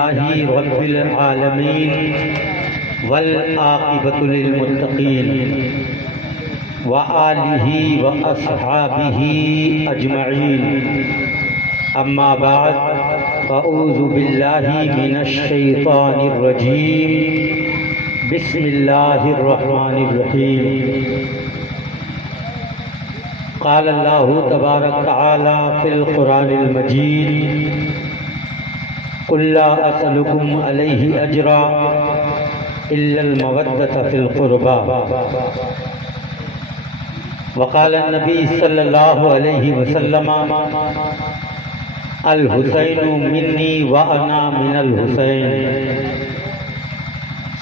لله رب العالمين والعاقبة للمتقين وآلہ وأصحابہ اجمعین اما بعد فاعوذ باللہ من الشیطان الرجیم بسم اللہ الرحمن الرحیم قال اللہ تبارک تعالی فی القرآن المجید قل لا اسألکم علیہ اجرا الا المودة فی القربى وقال النبی صلی اللہ علیہ وسلم الحسین منی وانا من الحسین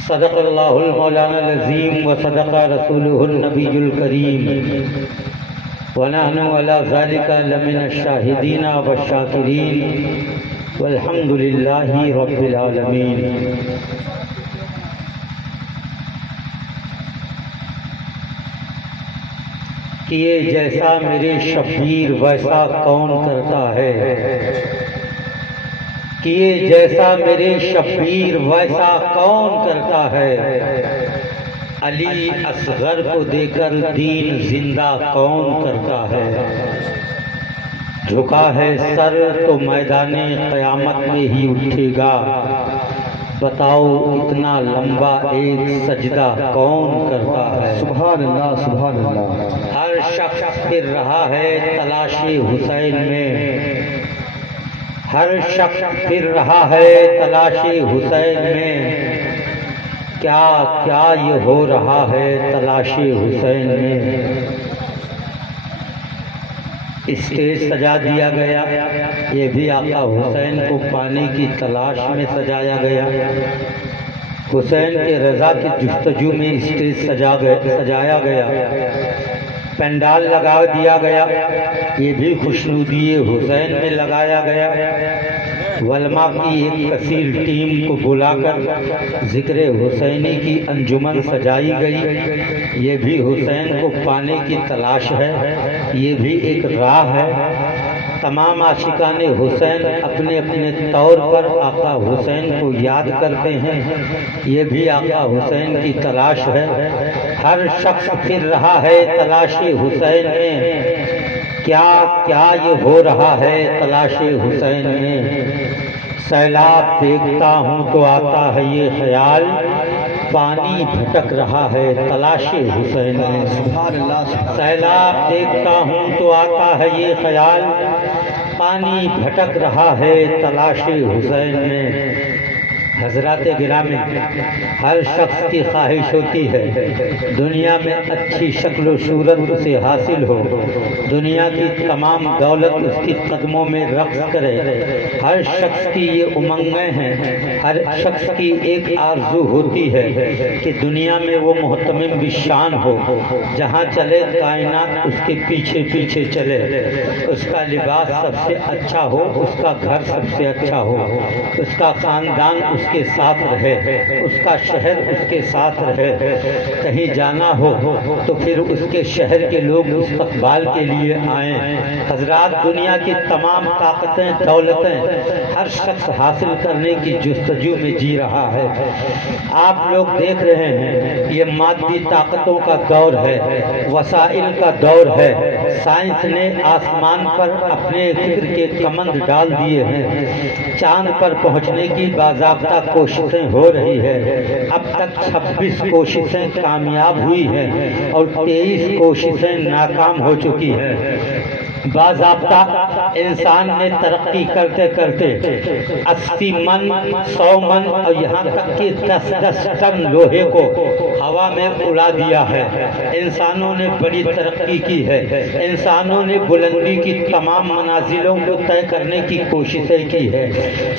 صدق اللہ المولانا العظیم وصدق رسولہ النبی الکریم ونحن على ذلك لمن الشاہدین والشاکرین والحمد للہ رب العالمین۔ کیے جیسا میرے شبیر ویسا کون کرتا ہے، کیے جیسا میرے شبیر ویسا کون کرتا ہے، علی اصغر کو دے کر دین زندہ کون کرتا ہے، جھکا ہے سر تو میدان قیامت میں ہی اٹھے گا، بتاؤ اتنا لمبا ایک سجدہ کون کرتا ہے۔ سبحان اللہ سبحان اللہ۔ ہر شخص پھر رہا ہے تلاش حسین میں، ہر شخص پھر رہا ہے تلاش حسین میں، کیا کیا یہ ہو رہا ہے تلاش حسین میں۔ اسٹیج سجا دیا گیا، یہ بھی آقا حسین کو پانے کی تلاش میں سجایا گیا، حسین کے رضا کی جستجو میں اسٹیج سجایا گیا، پنڈال لگا دیا گیا، یہ بھی خوشنودی حسین میں لگایا گیا، علماء کی ایک کثیر ٹیم کو بلا کر ذکر حسینی کی انجمن سجائی گئی، یہ بھی حسین کو پانے کی تلاش ہے، یہ بھی ایک راہ ہے۔ تمام عاشقان حسین اپنے اپنے طور پر آقا حسین کو یاد کرتے ہیں، یہ بھی آقا حسین کی تلاش ہے۔ ہر شخص پھر رہا ہے تلاش حسین میں، کیا کیا یہ ہو رہا ہے تلاش حسین میں۔ سیلاب دیکھتا ہوں تو آتا ہے یہ خیال، پانی بھٹک رہا ہے تلاش حسین میں۔ سیلاب دیکھتا ہوں تو آتا ہے یہ خیال، پانی بھٹک رہا ہے تلاش حسین میں۔ حضرات گرامی، ہر شخص کی خواہش ہوتی ہے دنیا میں اچھی شکل و صورت اسے حاصل ہو، دنیا کی تمام دولت اس کی قدموں میں رقص کرے، ہر شخص کی یہ امنگیں ہیں، ہر شخص کی ایک آرزو ہوتی ہے کہ دنیا میں وہ محتمم بالشان ہو، جہاں چلے کائنات اس کے پیچھے پیچھے چلے، اس کا لباس سب سے اچھا ہو، اس کا گھر سب سے اچھا ہو، اس کا خاندان اس کے ساتھ رہے، اس کا شہر اس کے ساتھ رہے، کہیں جانا ہو تو پھر اس کے شہر کے لوگ استقبال کے لیے آئیں۔ حضرات، دنیا کی تمام طاقتیں دولتیں ہر شخص حاصل کرنے کی جستجو میں جی رہا ہے۔ آپ لوگ دیکھ رہے ہیں یہ مادی طاقتوں کا دور ہے، وسائل کا دور ہے، سائنس نے آسمان پر اپنے فکر کے کمند ڈال دیے ہیں، چاند پر پہنچنے کی باضابطہ کوششیں ہو رہی ہے، اب تک 26 کوششیں کامیاب ہوئی ہیں اور 23 کوششیں ناکام ہو چکی ہیں۔ باضابطہ انسان نے ترقی کرتے کرتے 80 من 100 من اور یہاں تک کہ 10 ٹن لوہے کو ہوا میں اڑا دیا ہے۔ انسانوں نے بڑی ترقی کی ہے، انسانوں نے بلندی کی تمام منازلوں کو طے کرنے کی کوششیں کی ہے۔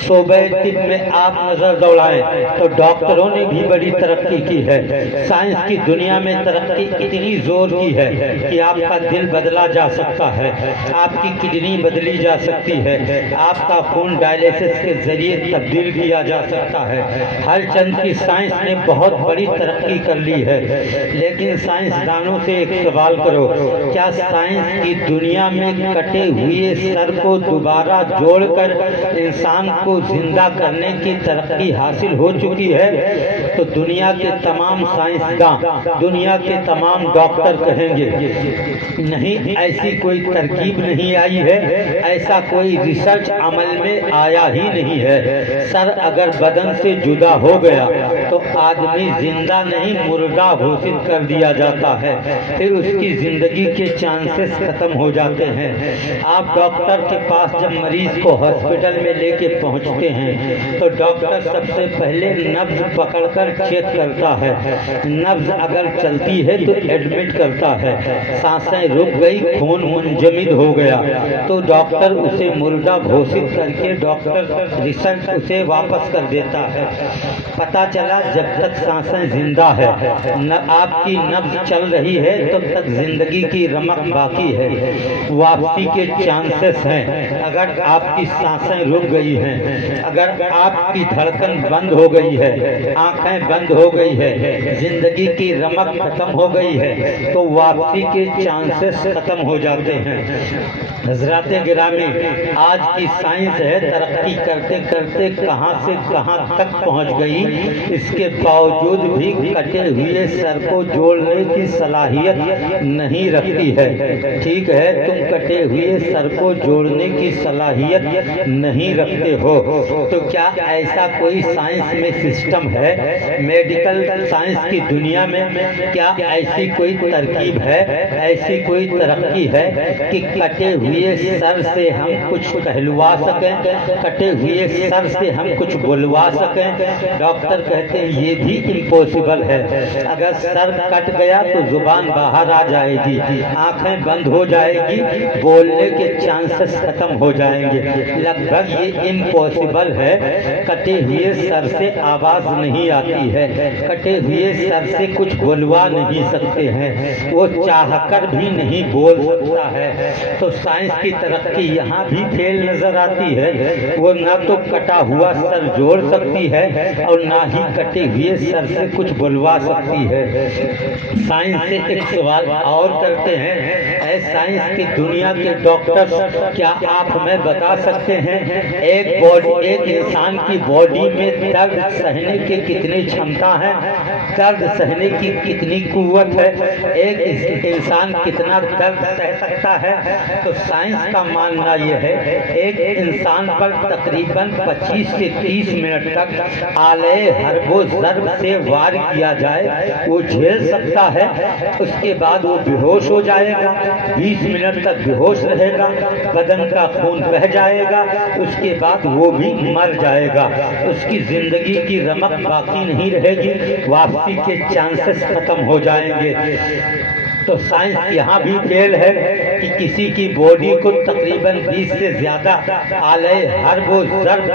صوبہ طب میں آپ نظر دوڑائیں تو ڈاکٹروں نے بھی بڑی ترقی کی ہے۔ سائنس کی دنیا میں ترقی اتنی زور کی ہے کہ آپ کا دل بدلا جا سکتا ہے۔ آپ کی کڈنی بدلی جا سکتی ہے، آپ کا خون ڈائلیسس کے ذریعے تبدیل کیا جا سکتا ہے۔ ہر چند کی سائنس نے بہت بڑی ترقی کر لی ہے، لیکن سائنسدانوں سے ایک سوال کرو، کیا سائنس کی دنیا میں کٹے ہوئے سر کو دوبارہ جوڑ کر انسان کو زندہ کرنے کی ترقی حاصل ہو چکی ہے؟ تو دنیا کے تمام سائنسداں، دنیا کے تمام ڈاکٹر کہیں گے نہیں، ایسی کوئی ترکیب نہیں آئی ہے، ایسا کوئی ریسرچ عمل میں آیا ہی نہیں ہے۔ سر اگر بدن سے جدا ہو گیا تو آدمی زندہ نہیں مردہ گھوشت کر دیا جاتا ہے، پھر اس کی زندگی کے چانسز ختم ہو جاتے ہیں۔ آپ ڈاکٹر کے پاس جب مریض کو ہاسپٹل میں لے کے پہنچتے ہیں تو ڈاکٹر سب سے پہلے نبض پکڑ کر چیک کرتا ہے، نبض اگر چلتی ہے تو ایڈمٹ کرتا ہے، سانسیں رک گئی، خون منجمد ہو گیا تو ڈاکٹر اسے مردہ گھوشت کر کے ڈاکٹر ریسرچ اسے واپس کر دیتا ہے۔ پتہ چلا جب تک سانسیں زندہ ہے، آپ کی نبض چل رہی ہے تب تک زندگی کی رمق باقی ہے، واپسی کے چانسز ہیں۔ اگر آپ کی سانسیں رک گئی ہیں، اگر آپ کی دھڑکن بند ہو گئی ہے، آنکھیں بند ہو گئی ہے، زندگی کی رمق ختم ہو گئی ہے تو واپسی کے چانسز ختم ہو جاتے ہیں۔ حضرات گرامی، آج کی سائنس ہے ترقی کرتے کرتے کہاں سے کہاں تک پہنچ گئی، اس کے باوجود بھی کٹے ہوئے سر کو جوڑنے کی صلاحیت نہیں رکھتی ہے۔ ٹھیک ہے، تم کٹے ہوئے سر کو جوڑنے کی صلاحیت نہیں رکھتے ہو تو کیا ایسا کوئی سائنس میں سسٹم ہے، میڈیکل سائنس کی دنیا میں کیا ایسی کوئی ترکیب ہے، ایسی کوئی ترقی ہے کہ کٹے ہوئے سر سے ہم کچھ کہلوا سکیں، کٹے ہوئے سر سے ہم کچھ بلوا سکیں؟ ڈاکٹر کہتے ہیں یہ بھی امپوسیبل ہے۔ اگر سر کٹ گیا تو زبان باہر آ جائے گی، آنکھیں بند ہو جائے گی، بولنے کے چانسز ختم ہو جائیں گے۔ لگ بھگ یہ امپوسیبل ہے، کٹے ہوئے سر سے آواز نہیں آتی ہے، کٹے ہوئے سر سے کچھ بلوا نہیں سکتے ہیں، وہ چاہ کر بھی نہیں بول سکتا ہے۔ تو سائنس کی ترقی یہاں بھی فیل نظر آتی ہے، وہ نہ تو کٹا ہوا سر جوڑ سکتی ہے اور نہ ہی کٹے ہوئے سر سے کچھ بلوا سکتی ہے۔ سائنس سے ایک سوال اور کرتے ہیں، اے سائنس کی دنیا کے ڈاکٹر، کیا آپ ہمیں بتا سکتے ہیں ایک انسان کی باڈی میں درد سہنے کی کتنی چھمتا ہے، درد سہنے کی کتنی قوت ہے، ایک انسان کتنا درد سہ سکتا ہے؟ تو سائنس کا ماننا یہ ہے ایک انسان پر تقریباً 25 سے 30 منٹ تک آلے حرب و ضرب سے وار کیا جائے وہ جھیل سکتا ہے، اس کے بعد وہ بے ہوش ہو جائے گا، 20 منٹ تک بے ہوش رہے گا، بدن کا خون بہہ جائے گا، اس کے بعد وہ بھی مر جائے گا، اس کی زندگی کی رمق باقی نہیں رہے گی، واپسی کے چانسز ختم ہو جائیں گے۔ تو سائنس یہاں بھی فیل ہے کہ کسی کی باڈی کو تقریباً 20 سے زیادہ آلے حرب و ضرب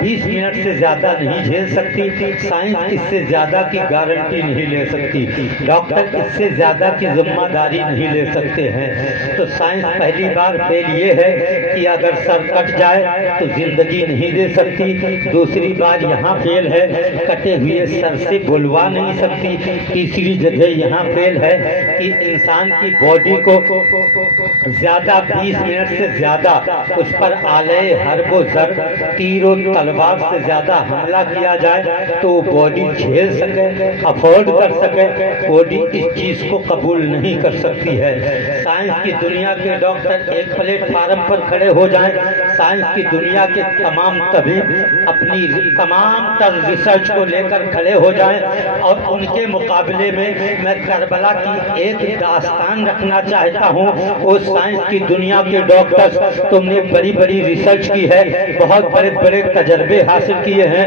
20 منٹ سے زیادہ نہیں جھیل سکتی، سائنس اس سے زیادہ کی گارنٹی نہیں لے سکتی، ڈاکٹر اس سے زیادہ کی ذمہ داری نہیں لے سکتے ہیں۔ تو سائنس پہلی بار فیل یہ ہے کہ اگر سر کٹ جائے تو زندگی نہیں دے سکتی، دوسری بار یہاں فیل ہے کٹے ہوئے سر سے بلوا نہیں سکتی، تیسری جگہ یہاں فیل ہے کہ انسان کی باڈی کو زیادہ 20 منٹ سے زیادہ اس پر آلے حرب و ضرب تیر و تلوار سے زیادہ حملہ کیا جائے تو وہ باڈی جھیل سکے، افورڈ کر سکے، باڈی اس چیز کو قبول نہیں کر سکتی ہے۔ سائنس کی دنیا کے ڈاکٹر ایک پلیٹ فارم پر کھڑے ہو جائیں، سائنس کی دنیا کے تمام طبیب اپنی تمام تر ریسرچ کو لے کر کھڑے ہو جائیں اور ان کے مقابلے میں کربلا کی ایک داستان رکھنا چاہتا ہوں۔ وہ سائنس کی دنیا کے ڈاکٹر، تم نے بڑی بڑی ریسرچ کی ہے، بہت بڑے بڑے تجربے حاصل کیے ہیں،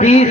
20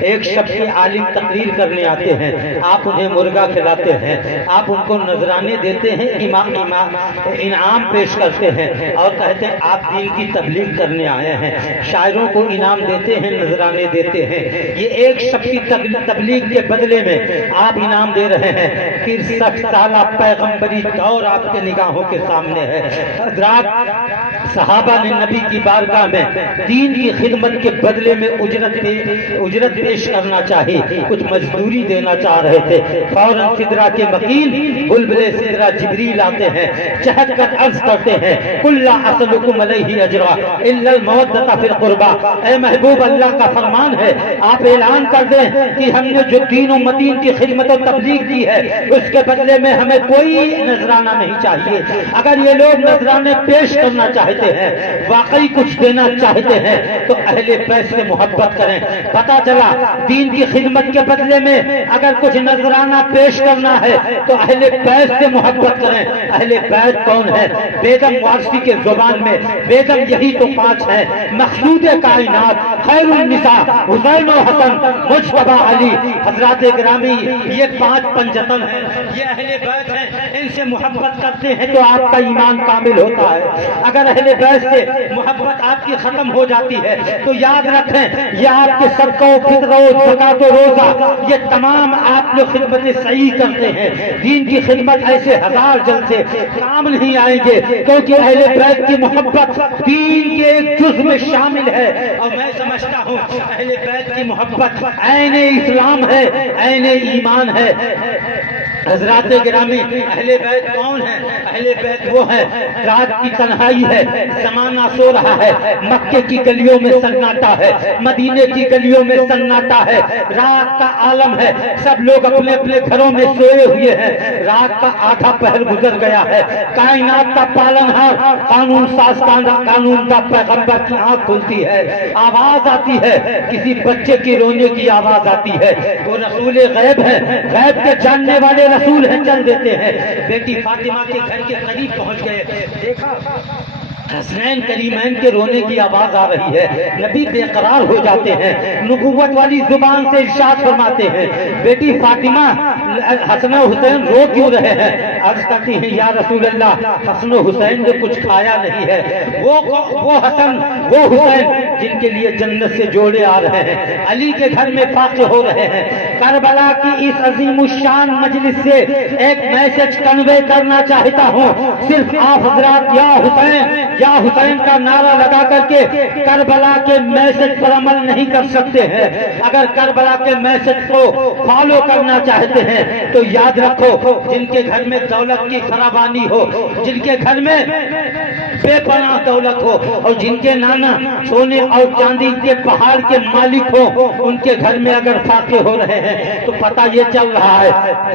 ایک شب کے عالم تقریر کرنے آتے ہیں، آپ انہیں مرغا کھلاتے ہیں، آپ ان کو نذرانے دیتے ہیں، انعام پیش کرتے ہیں اور کہتے ہیں آپ دین کی تبلیغ کرنے آئے ہیں، شاعروں کو انعام دیتے ہیں، نذرانے دیتے ہیں۔ یہ ایک شب کی تبلیغ کے بدلے میں آپ انعام دے رہے ہیں۔ 63 سالہ پیغمبری دور آپ کے نگاہوں کے سامنے ہے۔ حضرات صحابہ نے نبی کی بارگاہ میں دین کی خدمت کے بدلے میں اجرت پیش کرنا چاہی، کچھ مزدوری دینا چاہ رہے تھے۔ فوراً سدرہ کے وکیل بلبلِ سدرہ جبریل آتے ہیں، چہک کر عرض کرتے ہیں قُلْ لَا أَسْأَلُكُمْ عَلَيْهِ أَجْرًا إِلَّا الْمَوَدَّةَ فِي الْقُرْبَىٰ۔ اے محبوب اللہ کا فرمان ہے، آپ اعلان کر دیں کہ ہم نے جو دین و مدین کی خدمت و تبلیغ کی ہے اس کے بدلے میں ہمیں کوئی نذرانہ نہیں چاہیے۔ اگر یہ لوگ نذرانے پیش کرنا چاہتے ہیں، واقعی کچھ دینا چاہتے ہیں تو اہل بیت سے محبت کریں۔ پتہ چلا دین کی خدمت کے بدلے میں اگر کچھ نذرانہ پیش کرنا ہے تو اہل بیت سے محبت کریں۔ اہل بیت کون ہے؟ بیگم وارثی کے زبان میں بیگم یہی تو 5 ہیں، مقصود کائنات، خیر النساء، حسین و حسن، مجتبی علی۔ حضرات گرامی یہ 5 پنجتن ہیں، یہ اہل بیت ہیں، ان سے محبت کرتے ہیں تو آپ کا ایمان کامل ہوتا ہے۔ اگر اہل بیت سے محبت آپ کی ختم ہو جاتی ہے تو یاد رکھیں یہ آپ کے صدقہ و فطر و زکات و روزہ یہ تمام آپ جو خدمت صحیح کرتے ہیں، دین کی خدمت ایسے ہزار جلسے کام نہیں آئیں گے، کیونکہ اہل بیت کی محبت دین کے ایک جز میں شامل ہے۔ اور میں سمجھتا ہوں اہل بیت کی محبت عین اسلام ہے، عین ایمان ہے۔ حضرات گرامی اہل بیت کون ہے؟ اہل بیت وہ ہے، رات کی تنہائی ہے، زمانہ سو رہا ہے، مکے کی گلیوں میں سناٹا ہے، مدینے کی گلیوں میں سناٹا ہے، رات کا عالم ہے، سب لوگ اپنے اپنے گھروں میں سوئے ہوئے ہیں، رات کا آدھا پہر گزر گیا ہے، کائنات کا پالنہار قانون ساز قانون کا پیغمبر کی آنکھ کھلتی ہے، آواز آتی ہے، کسی بچے کی رونے کی آواز آتی ہے، وہ رسول غیب ہے، غیب کے جاننے والے رسول ہیں، چل دیتے ہیں۔ بیٹی فاطمہ کے گھر کے قریب پہنچ گئے، دیکھا حسنین کریمین کے رونے کی آواز آ رہی ہے، نبی بے قرار ہو جاتے ہیں، نبوت والی زبان سے ارشاد فرماتے ہیں بیٹی فاطمہ حسن و حسین رو کیوں رہے ہیں؟ عرض کرتی ہیں یا رسول اللہ حسن و حسین نے کچھ کھایا نہیں ہے، وہ حسن وہ حسین جن کے لیے جنت سے جوڑے آ رہے ہیں، علی کے گھر میں فاتح ہو رہے ہیں۔ کربلا کی اس عظیم الشان مجلس سے ایک میسج کنوے کرنا چاہتا ہوں، صرف آپ حضرات یا حسین کا نعرہ لگا کر کے کربلا کے میسج پر عمل نہیں کر سکتے ہیں۔ اگر کربلا کے میسج کو فالو کرنا چاہتے ہیں تو یاد رکھو جن کے گھر میں دولت کی فراوانی ہو، جن کے گھر میں بے پناہ دولت ہو اور جن کے نانا سونے اور چاندی کے پہاڑ کے مالک ہو، ان کے گھر میں اگر فاتح ہو رہے ہیں تو پتہ یہ چل رہا ہے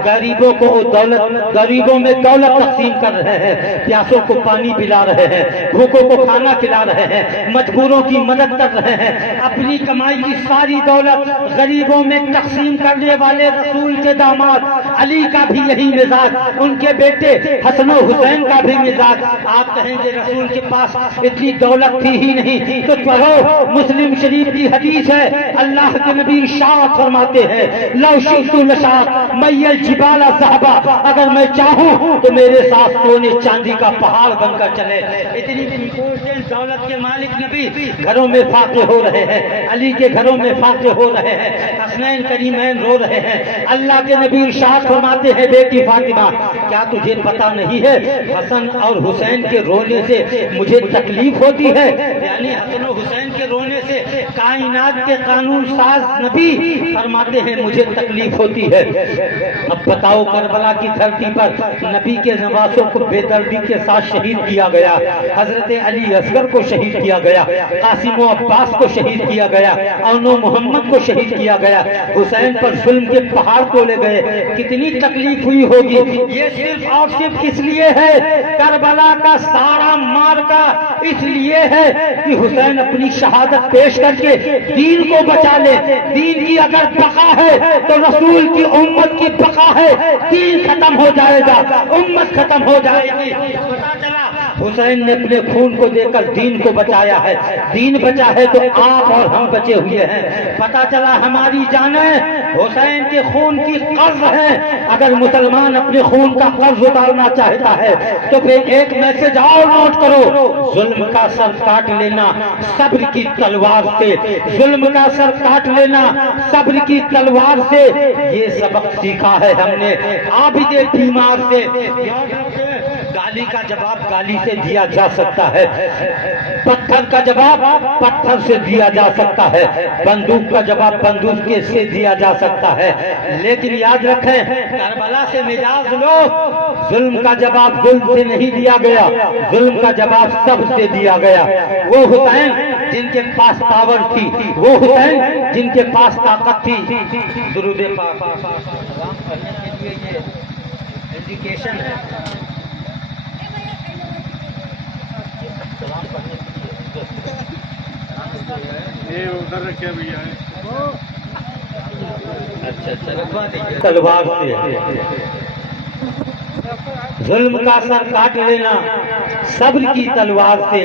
غریبوں میں دولت تقسیم کر رہے ہیں، پیاسوں کو پانی پلا رہے ہیں، بھوکوں کو کھانا کھلا رہے ہیں، مجبوروں کی مدد کر رہے ہیں، اپنی کمائی کی ساری دولت غریبوں میں تقسیم کرنے والے رسول کے داماد علی کا بھی یہی مزاج، ان کے بیٹے حسن و حسین کا بھی مزاج۔ آپ کہیں گے رسول کے پاس اتنی دولت تھی ہی نہیں تو پڑھو مسلم شریف کی حدیث ہے، اللہ کے نبی ارشاد فرماتے ہیں لو شئت لشاق می الجبال ذهبا، اگر میں چاہوں تو میرے ساتھ سونے چاندی کا پہاڑ بن کر چلے۔ اتنی امپورٹنٹ دولت کے مالک نبی گھروں میں فاتح ہو رہے ہیں، علی کے گھروں میں فاتح ہو رہے ہیں، حسنین کریمین رو رہے ہیں۔ اللہ کے نبی ارشاد فرماتے ہیں بیٹی فاطمہ کیا تجھے پتہ نہیں ہے حسن اور حسین کے رونے سے مجھے تکلیف ہوتی ہے؟ یعنی حسن و حسین کے رونے سے کائنات کے قانون ساز نبی فرماتے ہیں مجھے تکلیف ہوتی ہے۔ اب بتاؤ کربلا کی دھرتی پر نبی کے نواسوں کو بے دردی کے ساتھ شہید کیا گیا، حضرت علی اصغر کو شہید کیا گیا، قاسم و عباس کو شہید کیا گیا، اون و محمد کو شہید کیا گیا، حسین پر ظلم کے پہاڑ تولے گئے، کتنی تکلیف ہوئی ہوگی۔ یہ صرف اور صرف اس لیے ہے، کربلا کا سارا مارکا اس لیے ہے کہ حسین اپنی شہادت پیش کر کے دین کو بچا لے۔ دین کی اگر بقا ہے تو رسول کی امت کی بقا ہے، دین ختم ہو جائے گا، امت ختم ہو جائے گی۔ پتا چلا حسین نے اپنے خون کو دے کر دین کو بچایا ہے، دین بچا ہے تو آپ اور ہم بچے ہوئے ہیں۔ پتہ چلا ہماری جانیں حسین کے خون کی قرض ہے۔ اگر مسلمان اپنے خون کا قرض اتارنا چاہتا ہے تو پھر ایک میسج اور نوٹ کرو، ظلم کا سر کاٹ لینا صبر کی تلوار سے، ظلم کا سر کاٹ لینا صبر کی تلوار سے، یہ سبق سیکھا ہے ہم نے عابد بیمار سے۔ گالی کا جواب گالی سے دیا جا سکتا ہے، پتھر کا جواب پتھر سے دیا جا سکتا ہے، بندوق کا جواب بندوق سے دیا جا سکتا ہے، لیکن یاد رکھیں کربلا سے مجاز لو، ظلم کا جواب ظلم سے نہیں دیا گیا، ظلم کا جواب سب سے دیا گیا۔ وہ حسین جن کے پاس پاور تھی، وہ حسین جن کے پاس طاقت تھی۔ درود پاک پڑھنے کے لیے یہ انڈیکیشن ہے۔ تلوار سے ظلم کا سر کاٹ لینا صبر کی تلوار سے،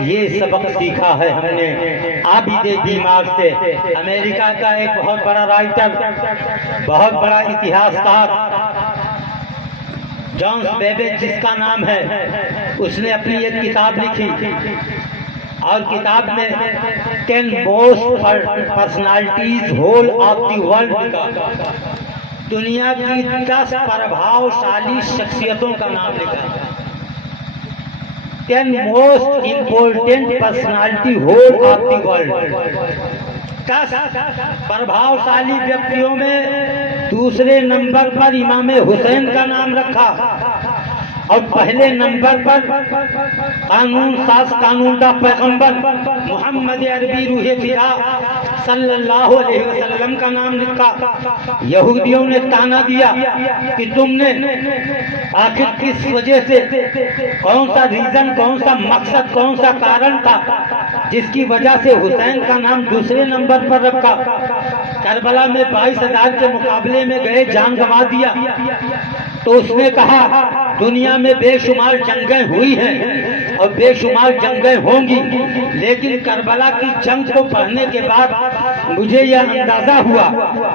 یہ سبق سیکھا ہے ہم نے عابد بیمار سے۔ امریکہ کا ایک بہت بڑا رائٹر، بہت بڑا اتہاس کار جان بیبیج جس کا نام ہے، اس نے اپنی ایک کتاب لکھی اور کتاب میں 10 most personalities whole of the world لکھا، دنیا کی 10 پربھاوشالی شخصیتوں کا نام لکھا، 10 most important personality whole of the world. 10 پربھاوشالی ویکتیوں میں دوسرے نمبر پر امام حسین کا نام رکھا اور پہلے نمبر پر قانون ساز قانون کا پیغمبر محمد عربی روح فدا صلی اللہ علیہ وسلم کا نام لکھا۔ یہودیوں نے تانا دیا کہ تم نے آخر کس وجہ سے، کون سا ریزن، کون سا مقصد، کون سا کارن تھا جس کی وجہ سے حسین کا نام دوسرے نمبر پر رکھا۔ کربلا میں 22,000 کے مقابلے میں گئے، جان گنوا دیا، تو اس نے کہا دنیا میں بے شمار جنگیں ہوئی ہیں اور بے شمار جنگیں ہوں گی، لیکن کربلا کی جنگ کو پڑھنے کے بعد مجھے یہ اندازہ ہوا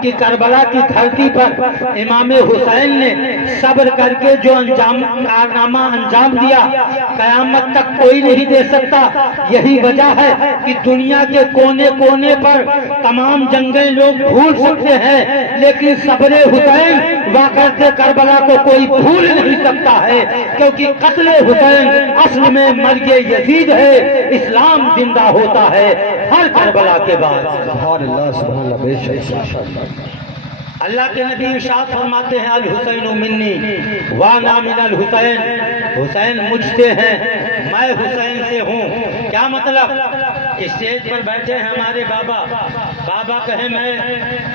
کہ کربلا کی دھرتی پر امام حسین نے صبر کر کے جو کارنامہ انجام دیا قیامت تک کوئی نہیں دے سکتا۔ یہی وجہ ہے کہ دنیا کے کونے کونے پر تمام جنگیں لوگ بھول سکتے ہیں، لیکن صبر حسین واقعہ کربلا کو کوئی بھول نہیں سکتا ہے، کیونکہ قتل حسین اصل میں مرگ یزید ہے، اسلام زندہ ہوتا ہے ہر کربلا کے بعد۔ سبحان اللہ، سبحان اللہ، بے شک۔ اللہ کے نبی ارشاد فرماتے ہیں الحسین منی وانا من الحسین، حسین مجھ سے ہیں، میں حسین سے ہوں۔ کیا مطلب؟ اسٹیج پر بیٹھے ہیں ہمارے بابا، بابا کہیں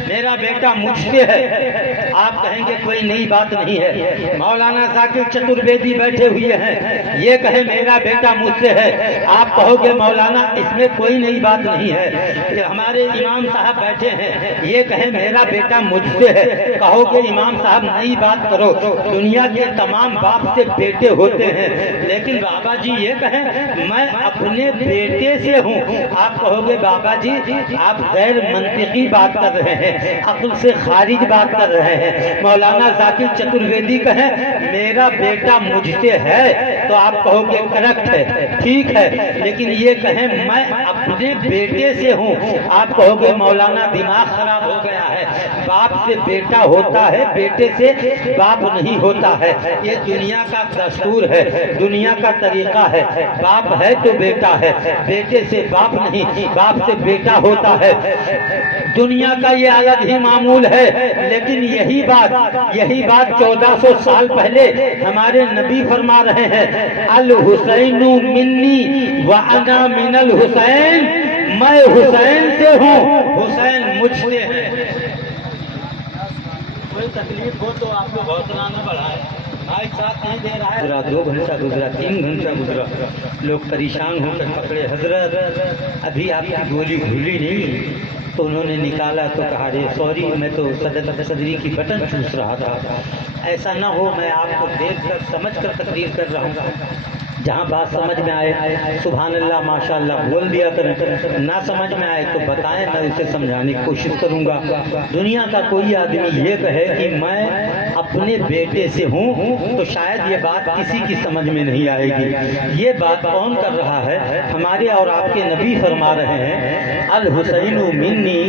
میرا بیٹا مجھ سے ہے، آپ کہیں گے کوئی نئی بات نہیں ہے۔ مولانا ذاکر چترویدی بیٹھے ہوئے ہیں، یہ کہے میرا بیٹا مجھ سے ہے، آپ کہو گے مولانا اس میں کوئی نئی بات نہیں ہے۔ کہ ہمارے امام صاحب بیٹھے ہیں، یہ کہے میرا بیٹا مجھ سے ہے، کہو گے امام صاحب نئی بات کرو۔ دنیا کے تمام باپ سے بیٹے ہوتے ہیں، لیکن بابا جی یہ کہیں میں اپنے بیٹے سے ہوں، آپ کہو گے بابا جی آپ غیر منطقی بات کر رہے ہیں، عقل سے خارج بات کر رہے ہیں۔ مولانا ذاکر چترویدی کہیں میرا بیٹا مجھ سے ہے، تو آپ کہو گے کریکٹ ہے، ٹھیک ہے، لیکن یہ کہیں میں اپنے بیٹے سے ہوں، آپ کہو گے مولانا دماغ خراب ہو گیا ہے، باپ سے بیٹا ہوتا ہے، بیٹے سے باپ نہیں ہوتا ہے۔ یہ دنیا کا دستور ہے، دنیا کا طریقہ ہے، باپ ہے تو بیٹا ہے، بیٹے سے باپ نہیں، باپ سے بیٹا ہوتا ہے۔ دنیا کا یہ الگ ہی معمول ہے، لیکن یہی بات 1400 سال پہلے ہمارے نبی فرما رہے ہیں الحسین منی وانا من الحسین، میں حسین سے ہوں، حسین مجھ سے ہے۔ کوئی تکلیف ہو تو آپ کو حوصلہ نہ بڑھائے، بھائی ساتھ نہیں دے رہا ہے۔ 2 گھنٹہ گزرا، 3 گھنٹہ گزرا، لوگ پریشان ہو کر پکڑے، حضرت ابھی آپ کی گولی کھلی نہیں، تو انہوں نے نکالا تو کہا رے سوری میں تو صدری کی بٹن چوس رہا تھا، ایسا نہ ہو، میں آپ کو دیکھ کر سمجھ کر تقریر کر رہا ہوں۔ جہاں بات سمجھ میں آئے سبحان اللہ ماشاءاللہ بول دیا کریں، نہ سمجھ میں آئے تو بتائیں، میں اسے سمجھانے کی کوشش کروں گا۔ دنیا کا کوئی آدمی یہ کہے کہ میں اپنے بیٹے سے ہوں تو شاید یہ بات کسی کی سمجھ میں نہیں آئے گی۔ یہ بات کون کر رہا ہے؟ ہمارے اور آپ کے نبی فرما رہے ہیں الحسین منی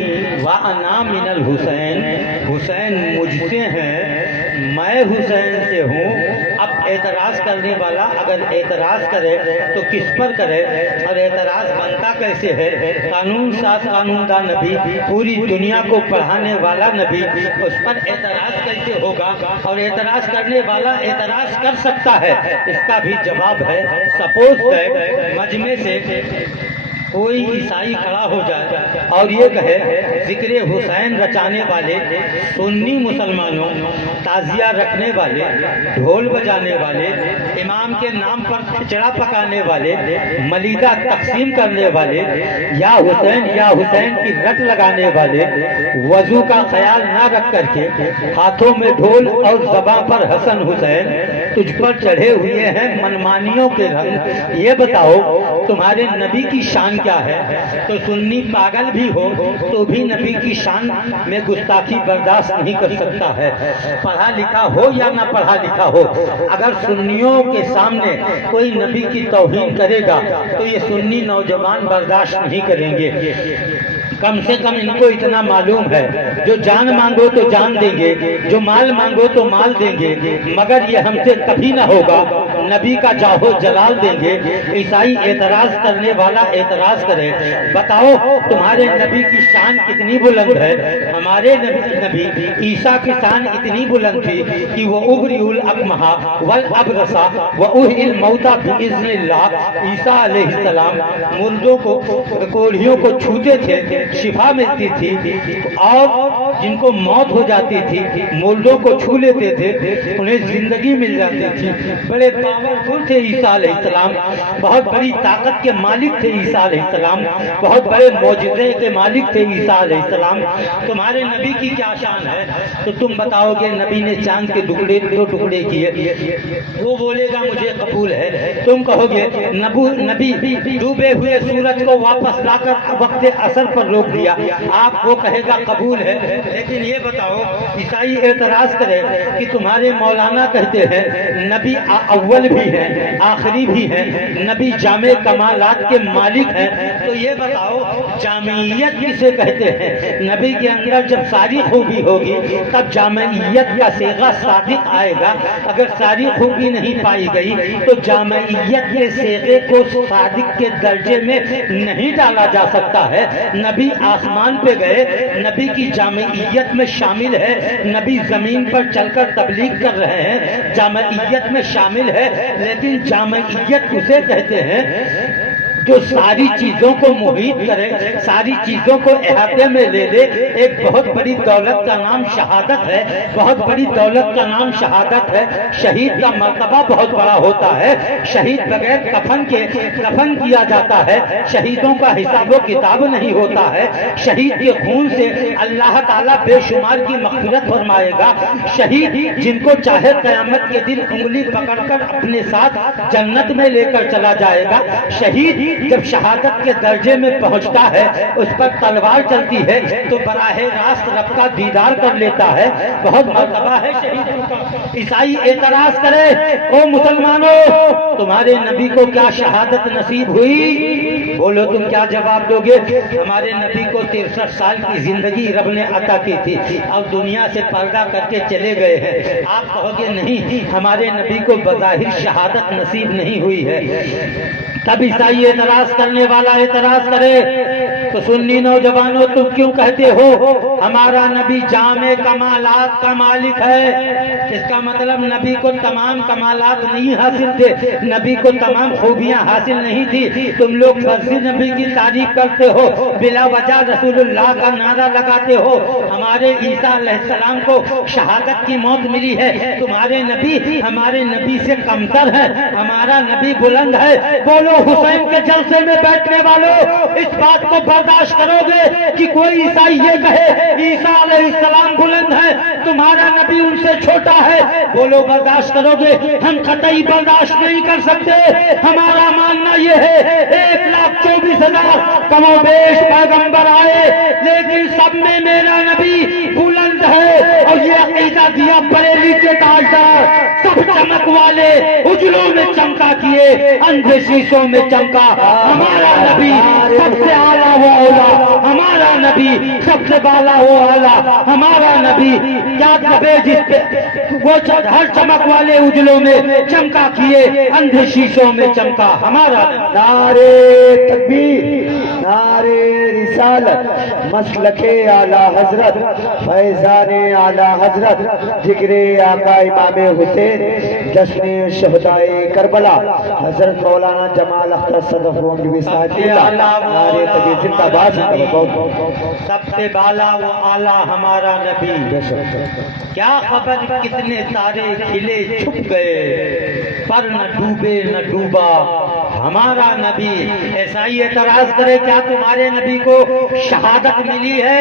وانا من الحسین، حسین مجھ سے ہیں، میں حسین سے ہوں۔ اب اعتراض کرنے والا اگر اعتراض کرے تو کس پر کرے، اور اعتراض بنتا کیسے ہے؟ قانون ساز قانون دان نبی، پوری دنیا کو پڑھانے والا نبی، اس پر اعتراض کیسے ہوگا؟ اور اعتراض کرنے والا اعتراض کر سکتا ہے، اس کا بھی جواب ہے۔ سپوز ہے مجمع سے کوئی عیسائی کھڑا ہو جائے اور یہ کہے ذکر حسین رچانے والے سنی مسلمانوں، تعزیہ رکھنے والے، ڈھول بجانے والے، امام کے نام پر کھچڑا پکانے والے، ملیدہ تقسیم کرنے والے، یا حسین کی رٹ لگانے والے، وضو کا خیال نہ رکھ کر کے ہاتھوں میں ڈھول اور زباں پر حسن حسین تجھ پر چڑھے ہوئے ہیں منمانیوں کے رنگ، یہ بتاؤ تمہارے نبی کی شان کیا ہے؟ تو سنی پاگل بھی ہو تو بھی نبی کی شان میں گستاخی برداشت نہیں کر سکتا ہے، پڑھا لکھا ہو یا نہ پڑھا لکھا ہو۔ اگر سنیوں کے سامنے کوئی نبی کی توہین کرے گا تو یہ سنی نوجوان برداشت نہیں کریں گے۔ کم سے کم ان کو اتنا معلوم ہے جو جان مانگو تو جان دیں گے، جو مال مانگو تو مال دیں گے، مگر یہ ہم سے کبھی نہ ہوگا، نبی کا جاہو جلال دیں گے۔ عیسائی اعتراض کرنے والا اعتراض کرے، بتاؤ تمہارے نبی کی شان کتنی بلند ہے؟ ہمارے نبی عیسیٰ کی شان اتنی بلند تھی کہ وہ ابری الاکمہا والابرصا واحیی الموتیٰ باذن اللہ، عیسیٰ علیہ السلام مردوں کو کوڑھیوں کو چھوتے تھے، شفا ملتی تھی، اور جن کو موت ہو جاتی تھی مردوں کو چھو لیتے تھے، انہیں زندگی مل جاتی تھی۔ بڑے پاورفل تھے عیسیٰ علیہ السلام، بہت بڑی طاقت کے مالک تھے عیسیٰ علیہ السلام، بہت بڑے معجزے کے مالک تھے عیسیٰ علیہ السلام۔ تمہارے نبی کی کیا شان ہے؟ تو تم بتاؤ گے نبی نے چاند کے دو ٹکڑے کیے، وہ بولے گا مجھے قبول ہے۔ تم کہو گے نبی ڈوبے ہوئے سورج کو واپس لا کر وقت اثر پر روک دیا، آپ وہ کہے گا قبول ہے۔ لیکن یہ بتاؤ عیسائی اعتراض کرے کہ تمہارے مولانا کہتے ہیں نبی اول بھی ہے آخری بھی ہے، نبی جامع کمالات کے مالک ہیں، تو یہ بتاؤ جامعیت کسے کہتے ہیں؟ نبی کے اندر جب ساری خوبی ہوگی تب جامعیت کا صیغہ صادق آئے گا، اگر ساری خوبی نہیں پائی گئی تو جامعیت کے صیغے کو صادق کے درجے میں نہیں ڈالا جا سکتا ہے۔ نبی آسمان پہ گئے، نبی کی جامعیت میں شامل ہے، نبی زمین پر چل کر تبلیغ کر رہے ہیں، جامعیت میں شامل ہے، لیکن جامعیت اسے کہتے ہیں جو ساری چیزوں کو محیط کرے، ساری چیزوں کو احاطے میں لے لے۔ ایک بہت بڑی دولت کا نام شہادت ہے، بہت بڑی دولت کا نام شہادت ہے۔ شہید کا مرتبہ بہت بڑا ہوتا ہے، شہید بغیر کفن کے دفن کیا جاتا ہے، شہیدوں کا حساب و کتاب نہیں ہوتا ہے، شہید کے خون سے اللہ تعالیٰ بے شمار کی مغفرت فرمائے گا۔ شہید جن کو چاہے قیامت کے دن انگلی پکڑ کر اپنے ساتھ جنت میں لے کر چلا جائے گا۔ شہید جب شہادت کے درجے میں پہنچتا ہے، اس پر تلوار چلتی ہے تو براہ راست رب کا دیدار کر لیتا ہے، بہت مرتبہ ہے شہیدوں کا۔ عیسائی اعتراض کرے، او مسلمانوں تمہارے نبی کو کیا شہادت نصیب ہوئی؟ بولو تم کیا جواب دو گے؟ ہمارے نبی کو 63 سال کی زندگی رب نے عطا کی تھی اور دنیا سے پردہ کر کے چلے گئے ہیں۔ آپ کہو گے نہیں، ہمارے نبی کو بظاہر شہادت نصیب نہیں ہوئی ہے۔ تب عیسائی اعتراض کرنے والا اعتراض کرے تو سنی نوجوانوں تم کیوں کہتے ہو ہمارا نبی جامع کمالات کا مالک ہے؟ اس کا مطلب نبی کو تمام کمالات نہیں حاصل تھے، نبی کو تمام خوبیاں حاصل نہیں تھی۔ تم لوگ فرضی نبی کی تعریف کرتے ہو، بلا وجہ رسول اللہ کا نعرہ لگاتے ہو۔ ہمارے عیسیٰ علیہ السلام کو شہادت کی موت ملی ہے، تمہارے نبی ہمارے نبی سے کمتر ہے، ہمارا نبی بلند ہے۔ بولو حسین کے جلسے میں بیٹھنے والوں، اس بات کو برداشت کرو گے کہ کوئی عیسائی یہ کہے عیسیٰ علیہ السلام بلند ہے؟ ہے تمہارا نبی ان سے چھوٹا ہے، بولو برداشت کرو گے؟ ہم قطعی برداشت نہیں کر سکتے۔ ہمارا ماننا یہ ہے 1,24,000 کم و بیش پیغمبر آئے، لیکن سب میں میرا نبی بلند ہے، اور یہ عقیدہ دیا بریلی کے تاجدار، سب چمک والے اجلوں میں چمکا کیے، اندھے شیشوں میں چمکا۔ ہمارا نبی سب سے اعلیٰ و اولا، ہمارا نبی سب سے بالا و اعلیٰ، ہمارا نبی کیا نبی جس پہ وہ ہر چمک والے اجلوں میں چمکا کیے، اندھے شیشوں میں چمکا ہمارا۔ نعرے تکبیر، نعرے رسالت، مسلک اعلی حضرت، فیضان اعلی حضرت، ذکر آقا امام حسین، جشن شہدائے کربلا، حضرت مولانا جمال اختر صدف رونڈوی صاحب اللہ، نعرے تکبیر زندہ باد۔ سب سے بالا و اعلیٰ ہمارا نبی، کیا خبر کتنے تارے کھلے چھپ گئے، پر نہ ڈوبے نہ ڈوبا ہمارا نبی۔ ایسا ہی اعتراض کرے کیا تمہارے نبی کو شہادت ملی ہے؟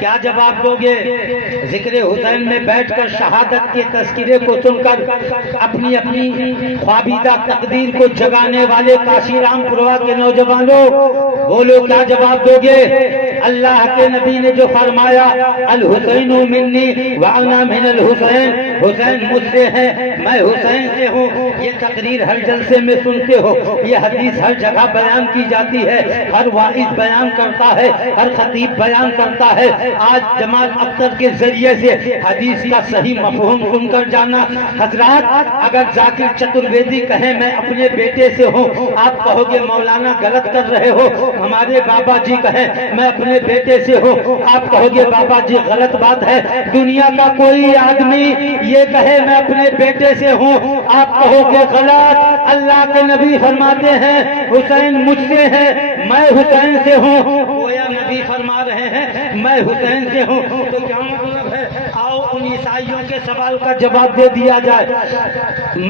کیا جواب دو گے؟ ذکر حسین میں بیٹھ کر شہادت کے تذکرے کو سن کر اپنی اپنی خوابیدہ تقدیر کو جگانے والے کاشی رام پوروا کے نوجوانوں، بولو کیا جواب دو گے؟ اللہ کے نبی نے جو فرمایا الحسین منی وانا من الحسین، حسین مجھ سے ہے میں حسین سے ہوں، یہ تقریر ہر جلسے میں سنتے ہو، یہ حدیث ہر جگہ بیان کی جاتی ہے، ہر واعظ بیان کرتا ہے، ہر خطیب بیان کرتا ہے۔ آج جمال اختر کے ذریعے سے حدیث کا صحیح مفہوم سن کر جانا۔ حضرات اگر ذاکر چترویدی کہیں میں اپنے بیٹے سے ہوں، آپ کہو گے مولانا غلط کر رہے ہو۔ ہمارے بابا جی کہیں میں اپنے بیٹے سے ہوں، آپ کہو گے بابا جی غلط بات ہے۔ دنیا کا کوئی آدمی یہ کہے میں اپنے بیٹے سے ہوں، آپ کہو گے غلط۔ اللہ کے نبی فرماتے ہیں حسین مجھ سے ہے میں حسین سے ہوں، گویا نبی فرما رہے ہیں میں حسین سے ہوں، تو کیا مطلب ہے؟ آؤ ان عیسائیوں کے سوال کا جواب دے دیا جائے۔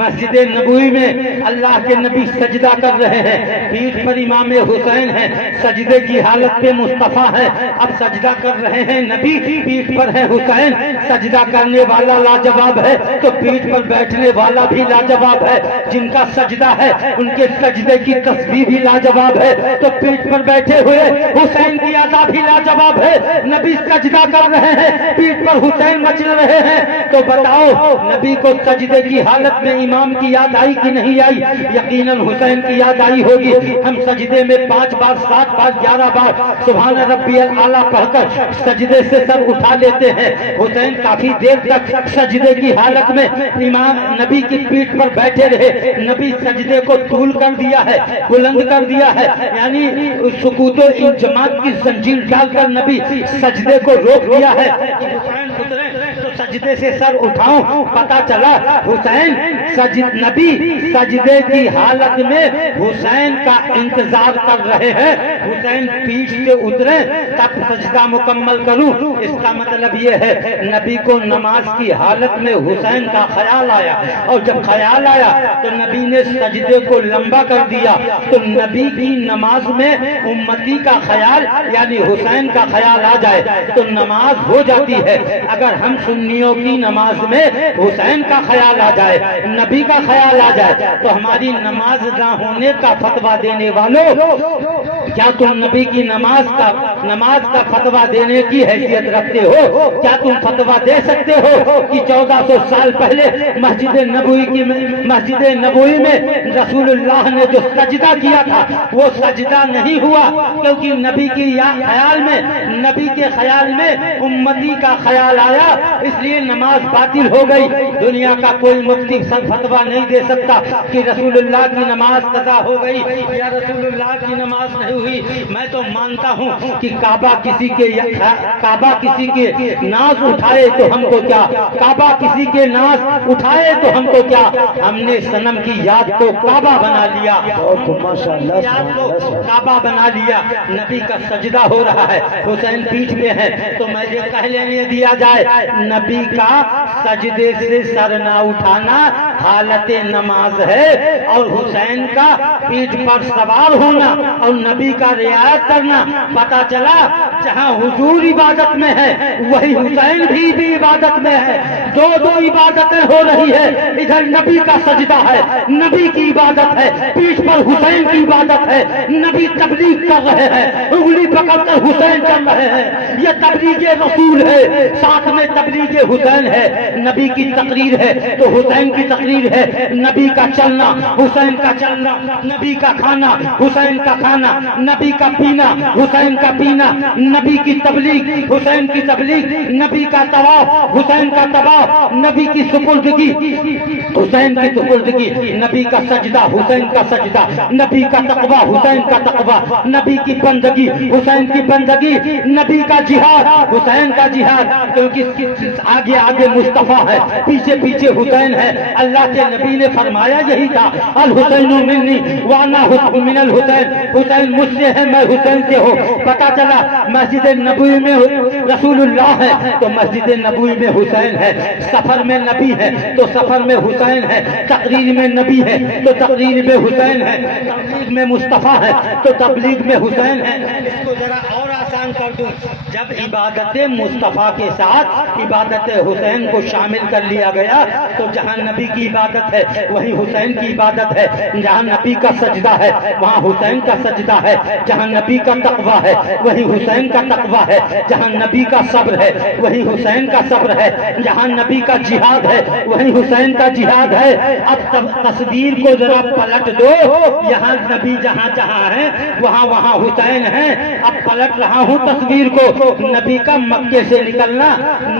مسجد نبوی میں اللہ کے نبی سجدہ کر رہے ہیں، پیٹھ پر امام حسین ہے، سجدے کی حالت پہ مصطفیٰ ہے، اب سجدہ کر رہے ہیں نبی، پیٹھ پر ہے حسین۔ سجدہ کرنے والا لاجواب ہے تو پیٹھ پر بیٹھنے والا بھی لاجواب ہے، جن کا سجدہ ہے ان کے سجدے کی تسبیح بھی لاجواب ہے، تو پیٹھ پر بیٹھے ہوئے حسین کی ادا بھی لاجواب ہے۔ نبی سجدہ کر رہے ہیں، پیٹھ پر حسین مچل رہے ہیں، تو بتاؤ نبی کو سجدے کی حالت میں امام کی یاد آئی کہ نہیں آئی؟ یقیناً حسین کی یاد آئی ہوگی۔ ہم سجدے میں 5 بار 7 بار 11 بار سبحان ربی الاعلیٰ پڑھ کر سجدے سے سر اٹھا لیتے ہیں۔ حسین کافی دیر تک سجدے کی حالت میں امام نبی کی پیٹھ پر بیٹھے رہے، نبی سجدے کو طول کر دیا ہے، بلند کر دیا ہے، یعنی سکوت و انجماد کی زنجیر ڈال کر نبی سجدے کو روک دیا ہے۔ حسین اترے تو سجدے سے سر اٹھاؤں، پتا چلا حسین نبی سجدے کی حالت میں حسین کا انتظار کر رہے ہیں، حسین پیٹھ سے اترے تب سجدہ مکمل کروں۔ اس کا مطلب یہ ہے نبی کو نماز کی حالت میں حسین کا خیال آیا، اور جب خیال آیا تو نبی نے سجدے کو لمبا کر دیا، تو نبی کی نماز میں امتی کا خیال یعنی حسین کا خیال آ جائے تو نماز ہو جاتی ہے۔ اگر ہم سنیوں کی نماز میں حسین کا خیال آ جائے، نبی کا خیال آ جائے، تو ہماری نماز نہ ہونے کا فتویٰ دینے والوں، کیا تم نبی کی نماز کا فتویٰ دینے کی حیثیت رکھتے ہو؟ کیا تم فتویٰ دے سکتے ہو کہ 1400 سال پہلے مسجد نبوی میں رسول اللہ نے جو سجدہ کیا تھا وہ سجدہ نہیں ہوا، کیونکہ نبی کے خیال میں امتی کا خیال آیا، اس لیے نماز باطل ہو گئی۔ دنیا کا کوئی مفتی فتویٰ نہیں دے سکتا کہ رسول اللہ کی نماز قضا ہو گئی یا رسول اللہ کی نماز نہیں ہوئی۔ میں تو مانتا ہوں کہ کعبہ کسی کے ناز اٹھائے تو ہم کو کیا، کعبہ کسی کے ناز اٹھائے تو ہم کو کیا، ہم نے صنم کی یاد کو کعبہ بنا لیا، یاد کو کعبہ بنا لیا۔ نبی کا سجدہ ہو رہا ہے، حسین پیٹھ پہ ہے، تو مجھے کہہ لینے دیا جائے نبی کا سجدے سے سر نہ اٹھانا حالت نماز ہے، اور حسین کا پیٹھ پر سوار ہونا اور نبی کا رعایت کرنا، پتا چلا جہاں حضور عبادت میں ہے وہی حسین بھی عبادت میں ہے، دو عبادتیں ہو رہی ہے، ادھر نبی کا سجدہ ہے، نبی کی عبادت ہے، پیٹھ پر حسین کی عبادت ہے، نبی تبلیغ کر رہے ہیں، انگلی پکڑ کر حسین چل رہے ہیں، یہ تبلیغ رسول ہے، ساتھ میں تبلیغ حسین ہے، نبی کی تقریر ہے تو حسین کی تقریر ہے، نبی کا چلنا حسین کا چلنا، نبی کا کھانا حسین کا کھانا، نبی کا پینا حسین کا پینا، نبی کی تبلیغ حسین کی تبلیغ، نبی کا طواف حسین کا طواف، نبی کی سپردگی حسین کی سپردگی، نبی کا سجدہ حسین کا سجدہ، نبی کا تقویٰ حسین کا تقویٰ، نبی کی بندگی حسین کی بندگی، نبی کا جہاد حسین کا جہاد، کیونکہ آگے آگے مصطفیٰ ہے، پیچھے پیچھے حسین ہے، اللہ کے نبی نے فرمایا یہی تھا، الحسین منی وانا من الحسین، حسین مجھ سے ہے میں حسین سے ہوں، پتا چلا مسجد نبوی میں رسول اللہ ہے تو مسجد نبوی میں حسین ہے، سفر میں نبی ہے تو سفر میں حسین ہے، تقریر میں نبی ہے تو تقریر میں حسین ہے، تبلیغ میں مصطفیٰ ہے تو تبلیغ میں حسین ہے۔ اس کو ذرا اور آسان کر دوں، جب عبادت مصطفیٰ کے ساتھ عبادت حسین کو شامل کر لیا گیا تو جہاں نبی کی عبادت ہے وہیں حسین کی عبادت ہے، جہاں نبی کا سجدہ ہے وہاں حسین کا سجدہ ہے، جہاں نبی کا تقویٰ ہے وہیں حسین کا تقویٰ ہے، جہاں نبی کا صبر ہے وہیں حسین کا صبر ہے، جہاں نبی کا جہاد ہے وہیں حسین کا جہاد ہے۔ اب تصویر کو ذرا پلٹ دو، یہاں نبی جہاں جہاں ہے وہاں وہاں حسین ہے، اب پلٹ رہا ہوں تصویر کو، نبی کا مکے سے نکلنا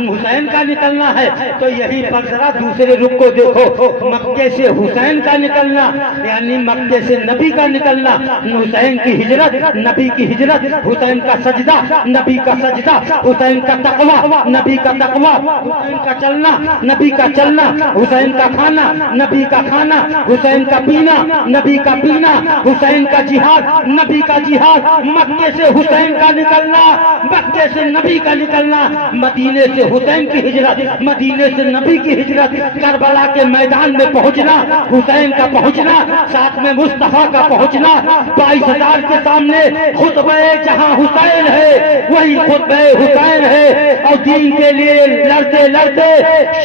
حسین کا نکلنا ہے تو یہی پر ذرا دوسرے رخ کو دیکھو، مکے سے حسین کا نکلنا یعنی مکے سے نبی کا نکلنا، حسین کی ہجرت نبی کی ہجرت، حسین کا سجدہ نبی کا سجدہ، حسین کا تقویٰ نبی کا تقویٰ، حسین کا چلنا نبی کا چلنا، حسین کا کھانا نبی کا کھانا، حسین کا پینا نبی کا پینا، حسین کا جہاد نبی کا جہاد، مکے سے حسین کا نکلنا مکے سے نبی کا نکلنا، مدینے سے حسین کی ہجرت مدینے سے نبی کی ہجرت، کربلا کے میدان میں پہنچنا حسین کا پہنچنا، ساتھ میں مصطفیٰ کا پہنچنا، 22,000 کے سامنے خطبہ جہاں حسین ہے وہی خطبہ حسین ہے، اور دین کے لیے لڑتے لڑتے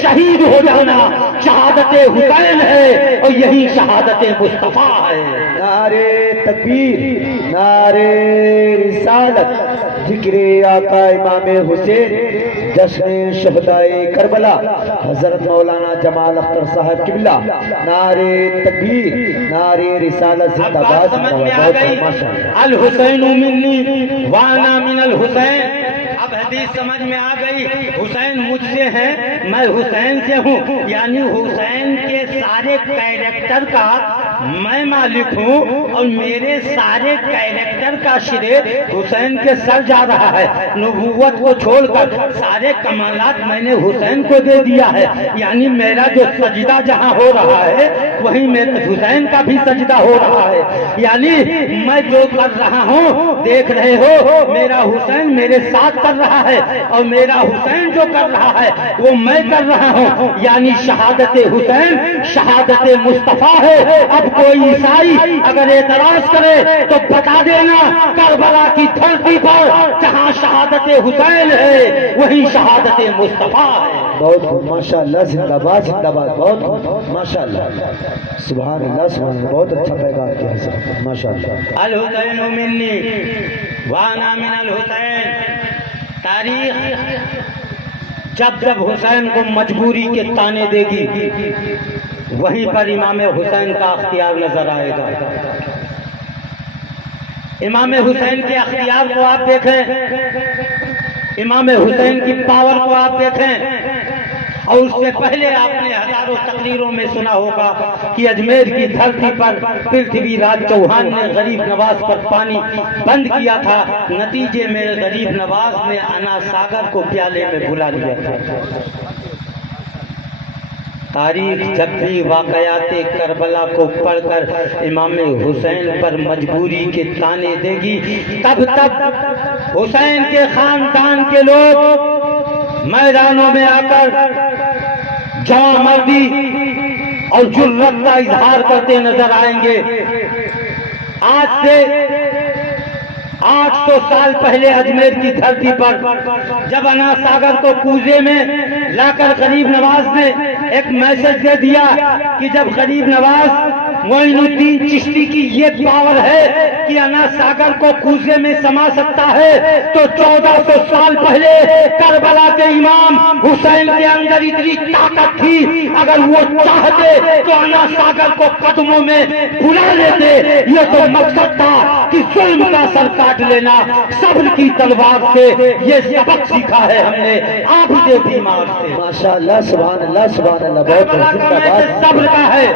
شہید ہو جانا شہادت حسین ہے، اور یہی شہادت مصطفیٰ ہے۔ نعرے تکبیر، نعرے رسالت، ذکر آقا امام حسین، جشن شہدائے کربلا حضرت مولانا جمال اختر صاحب قبلہ، نعرے تکبیر، نعرے رسالت، زندہ باد، سمجھ میں آ گئی، الحسین منی وانا من الحسین، اب حدیث سمجھ میں آ گئی، حسین مجھ سے ہے میں حسین سے ہوں، یعنی حسین کے سارے کیریکٹر کا میں مالک ہوں، اور میرے سارے کیریکٹر کا شرے حسین کے سر جا رہا ہے، نبوت کو چھوڑ کر سارے کمالات میں نے حسین کو دے دیا ہے، یعنی میرا جو سجدہ جہاں ہو رہا ہے وہیں میرے حسین کا بھی سجدہ ہو رہا ہے، یعنی میں جو کر رہا ہوں دیکھ رہے ہو میرا حسین میرے ساتھ کر رہا ہے، اور میرا حسین جو کر رہا ہے وہ میں کر رہا ہوں، یعنی شہادت حسین شہادت مصطفیٰ ہے۔ اب کوئی عیسائی اگر اعتراض کرے تو بتا دینا کربلا کی دھرتی پر جہاں شہادت حسین ہے وہی شہادت مصطفیٰ ہے۔ بہت ماشاءاللہ، زندہ باد، زندہ باد، بہت ماشاءاللہ، سبحان اللہ، سبحان اللہ، بہت اچھا پیغام کیا حضرت، ماشاءاللہ۔ الحسین منی وانا من الحسین، تاریخ جب جب حسین کو مجبوری کے تانے دے گی وہیں پر امام حسین کا اختیار نظر آئے گا۔ امام حسین کے اختیار کو آپ دیکھیں، امام حسین کی پاور کو آپ دیکھیں، اور اس سے پہلے آپ نے ہزاروں تقریروں میں سنا ہوگا کہ اجمیر کی دھرتی پر پرتھوی راج چوہان نے غریب نواز پر پانی بند کیا تھا، نتیجے میں غریب نواز نے انا ساگر کو پیالے میں بلا لیا تھا۔ تاریخ جب بھی واقعات کربلا کو پڑھ کر امام حسین پر مجبوری کے تانے دے گی، تب تک حسین کے خاندان کے لوگ میدانوں میں آ کر جوان مردی اور جرأت کا اظہار کرتے نظر آئیں گے۔ آج سے 800 سال پہلے اجمیر کی دھرتی پر جب انا ساگر کو کوزے میں لا کر غریب نواز نے ایک میسج دے دیا کہ جب غریب نواز معین الدین چشتی کی یہ پاور ہے کہ انا ساگر کو کوزے میں سما سکتا ہے، تو 1400 سال پہلے کربلا کے امام حسین کے اندر اتنی طاقت تھی، اگر وہ چاہتے تو انا ساگر کو قدموں میں بلا لیتے۔ یہ تو مقصد تھا کہ ظلم کا سر کاٹ لینا، صبر کی تلوار سے یہ سبق سیکھا ہے ہم نے آپ کے بیمار سے۔ ماشاءاللہ، سبحان اللہ، سبحان اللہ، بہت کربلا کا میسج صبر کا ہے۔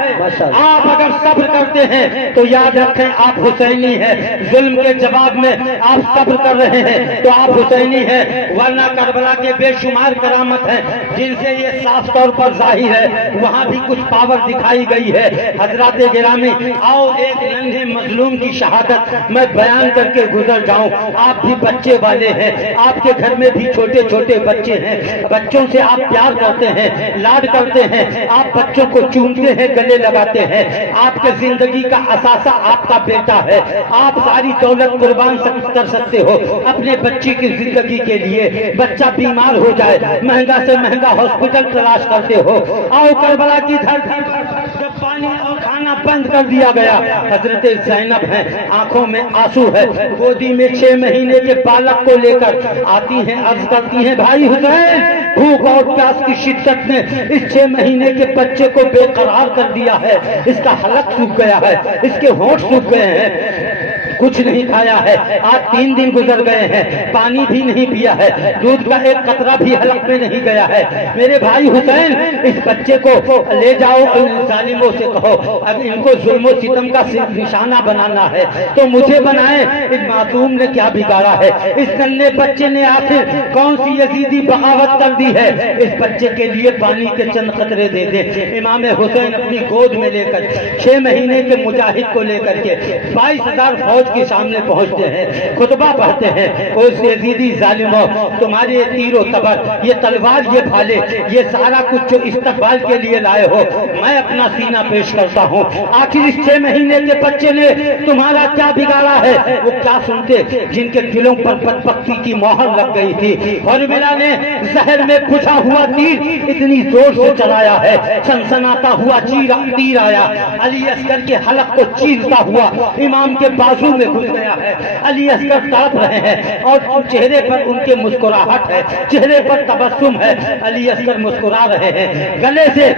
آپ اگر صبر کرتے ہیں تو یاد رکھیں آپ حسینی ہیں، ظلم کے جواب میں آپ صبر کر رہے ہیں تو آپ حسینی ہیں، ورنہ کربلا کے بے شمار کرامت ہیں جن سے یہ صاف طور پر ظاہر ہے وہاں بھی کچھ پاور دکھائی گئی ہے۔ حضرات گرامی، آؤ ایک ننھے مظلوم کی شہادت میں بیان کر کے گزر جاؤں۔ آپ بھی بچے والے ہیں، آپ کے گھر میں بھی چھوٹے چھوٹے بچے ہیں، بچوں سے آپ پیار کرتے ہیں، لاڈ کرتے ہیں، آپ بچوں کو چومتے ہیں، گلے لگاتے ہیں۔ آپ کے زندگی کا اثاثہ آپ کا بیٹا ہے، آپ ساری دولت قربان کر سکتے ہو اپنے بچی کی زندگی کے لیے۔ بچہ بیمار ہو جائے مہنگا سے مہنگا ہاسپٹل تلاش کرتے ہو۔ آؤ کربلا کی دھرتی پر جب پانی اور کھانا بند کر دیا گیا، حضرت زینب ہیں، آنکھوں میں آنسو ہے، گودی میں 6 مہینے کے بالک کو لے کر آتی ہیں، عرض کرتی ہیں بھائی حسین، بھوک اور پیاس کی شدت نے اس 6 مہینے کے بچے کو بے قرار کر دیا ہے، اس کا حلق سوکھ گیا ہے، اس کے ہونٹ سوکھ گئے ہیں، کچھ نہیں کھایا ہے، آج 3 دن گزر گئے ہیں، پانی بھی نہیں پیا ہے، دودھ کا ایک قطرہ بھی حلق میں نہیں گیا ہے۔ میرے بھائی حسین، اس بچے کو لے جاؤ اور ظالموں سے کہو اب ان کو ظلم و ستم کا نشانہ بنانا ہے تو مجھے بنائیں، اس معصوم نے کیا بگاڑا ہے، اس ننھے بچے نے آخر کون سی یزیدی بغاوت کر دی ہے، اس بچے کے لیے پانی کے چند قطرے دے دے۔ امام حسین اپنی گود میں لے کر 6 مہینے کے مجاہد کو لے کر کے 22,000 فوج کے سامنے پہنچتے ہیں، خطبہ پڑھتے ہیں، اس یزیدی ظالموں، تمہارے یہ تیر و تبر، یہ تلوار، یہ بھالے، یہ سارا کچھ جو استقبال کے لیے لائے ہو، میں اپنا سینہ پیش کرتا ہوں۔ آخر اس 6 مہینے کے بچے نے تمہارا کیا بگاڑا ہے؟ وہ کیا سنتے جن کے دلوں پر بدبختی کی مہر لگ گئی تھی؟ حرملہ نے زہر میں بجھا ہوا تیر اتنی زور سے چلایا ہے، سنسناتا ہوا تیر آیا، علی اصغر کے حلق کو چیرتا ہوا امام کے بازو میں گھس گیا ہے۔ علی اصغر تڑپ رہے ہیں اور چہرے پر ان کے مسکراہٹ ہے، چہرے پر تبسم ہے، علی اصغر مسکرا رہے ہیں، گلے سے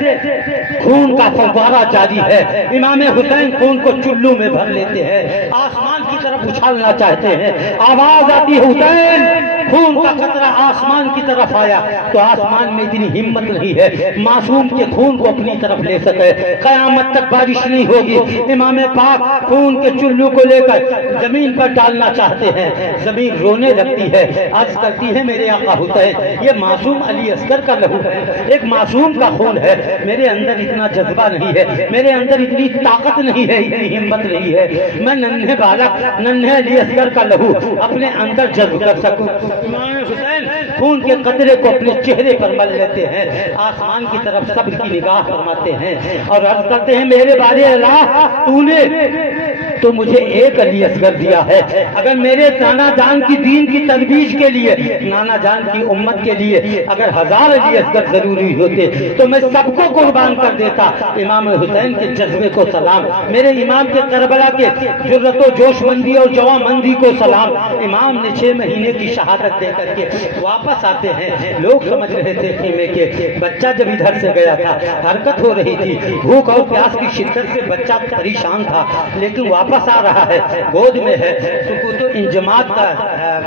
خون کا فوارہ جاری ہے، امام حسین خون کو چلو میں بھر لیتے ہیں، آسمان کی طرف اچھالنا چاہتے ہیں، آواز آتی ہے حسین، خون کا قطرہ آسمان کی طرف آیا تو آسمان میں اتنی ہمت نہیں ہے معصوم کے خون کو اپنی طرف لے سکے، قیامت تک بارش نہیں ہوگی۔ امام پاک خون کے چلو کو لے کر زمین پر ڈالنا چاہتے ہیں، زمین رونے لگتی ہے، عرض کرتی ہے میرے آقا حسین یہ معصوم علی اصغر کا لہو ہے، ایک معصوم کا خون ہے، میرے اندر اتنا جذبہ نہیں ہے، میرے اندر اتنی طاقت نہیں ہے، اتنی ہمت نہیں ہے، میں ننھے بالک، ننھے علی اصغر کا لہو اپنے اندر جذب کر سکوں۔ امام حسین خون کے قطرے کو اپنے چہرے پر مل لیتے ہیں، آسمان کی طرف صبر کی نگاہ فرماتے ہیں اور عرض کرتے ہیں میرے بارے اللہ تو نے تو مجھے ایک علی اصغر دیا ہے، اگر میرے نانا جان کی دین کی ترویج کے لیے، نانا جان کی امت کے لیے اگر 1000 علی اصغر ضروری ہوتے تو میں سب کو قربان کر دیتا۔ امام حسین کے جذبے کو سلام، میرے امام کے کربلا کے جرأت و جوش مندی اور جواں مندی کو سلام۔ امام نے 6 مہینے کی شہادت دے کر کے واپس آتے ہیں، لوگ سمجھ رہے تھے خیمے کے بچہ جب ادھر سے گیا تھا حرکت ہو رہی تھی، بھوک اور پیاس کی شدت سے بچہ پریشان تھا، لیکن واپس آ رہا ہے، گود میں ہے، سکوت و انجماد کا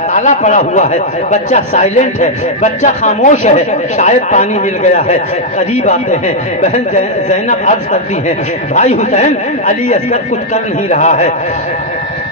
تالا پڑا ہوا ہے، بچہ سائلنٹ ہے، بچہ خاموش ہے، شاید پانی مل گیا ہے۔ قریب آتے ہیں، بہن زینب عرض کرتی ہیں بھائی حسین علی اصغر کچھ کر نہیں رہا ہے،